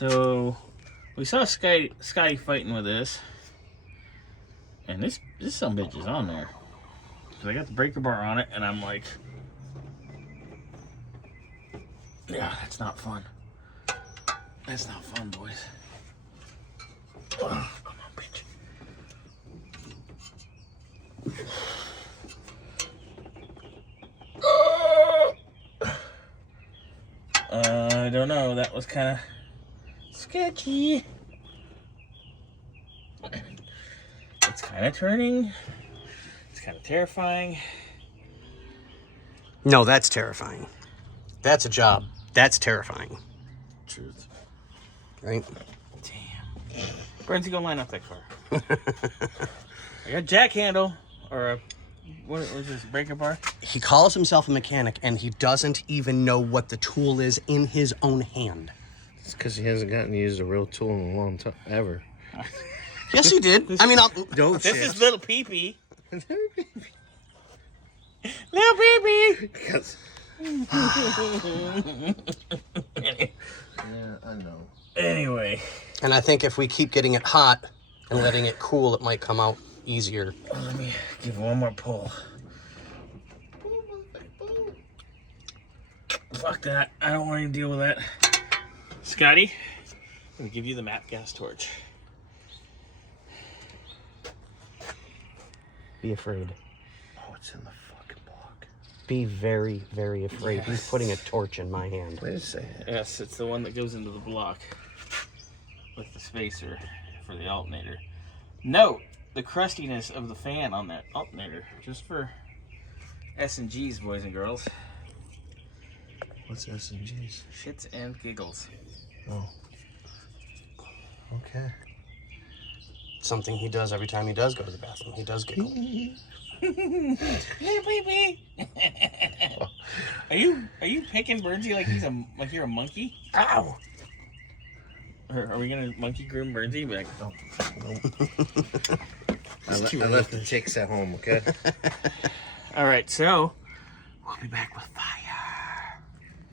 So we saw Scotty fighting with this, and this some bitch is on there. So I got the breaker bar on it, and I'm like, yeah, that's not fun. That's not fun, boys. Oh, come on, bitch. I don't know. That was kind of sketchy. It's kind of turning. It's kind of terrifying. No, that's terrifying. That's a job. That's terrifying. Truth. Right? Damn. Bernsey, go line up that car. I got jack handle, or a, what was this, breaker bar? He calls himself a mechanic, and he doesn't even know what the tool is in his own hand. It's because he hasn't gotten to use a real tool in a long time, ever. Yes, he did. I mean, Don't This shit. is little pee-pee. Little pee-pee. Because... Yeah, I know. Anyway. and I think if we keep getting it hot and letting it cool, it might come out easier. Let me give one more pull. Fuck that. I don't want to deal with that. Scotty, I'm going to give you the MAP gas torch. Be afraid. Oh, it's in the fucking block. Be very, very afraid. Yes. He's putting a torch in my hand. Wait a second. Yes, it's the one that goes into the block with the spacer for the alternator. Note the crustiness of the fan on that alternator, just for S&Gs, boys and girls. What's S&Gs? Shits and giggles. Oh. Okay. Something he does every time he does go to the bathroom. He does giggle. Little baby. Are you picking Bernsey like you're a monkey? Ow! Or are we gonna monkey groom Bernsey? Like, No. I left the chicks at home, okay? all right, so we'll be back with 5.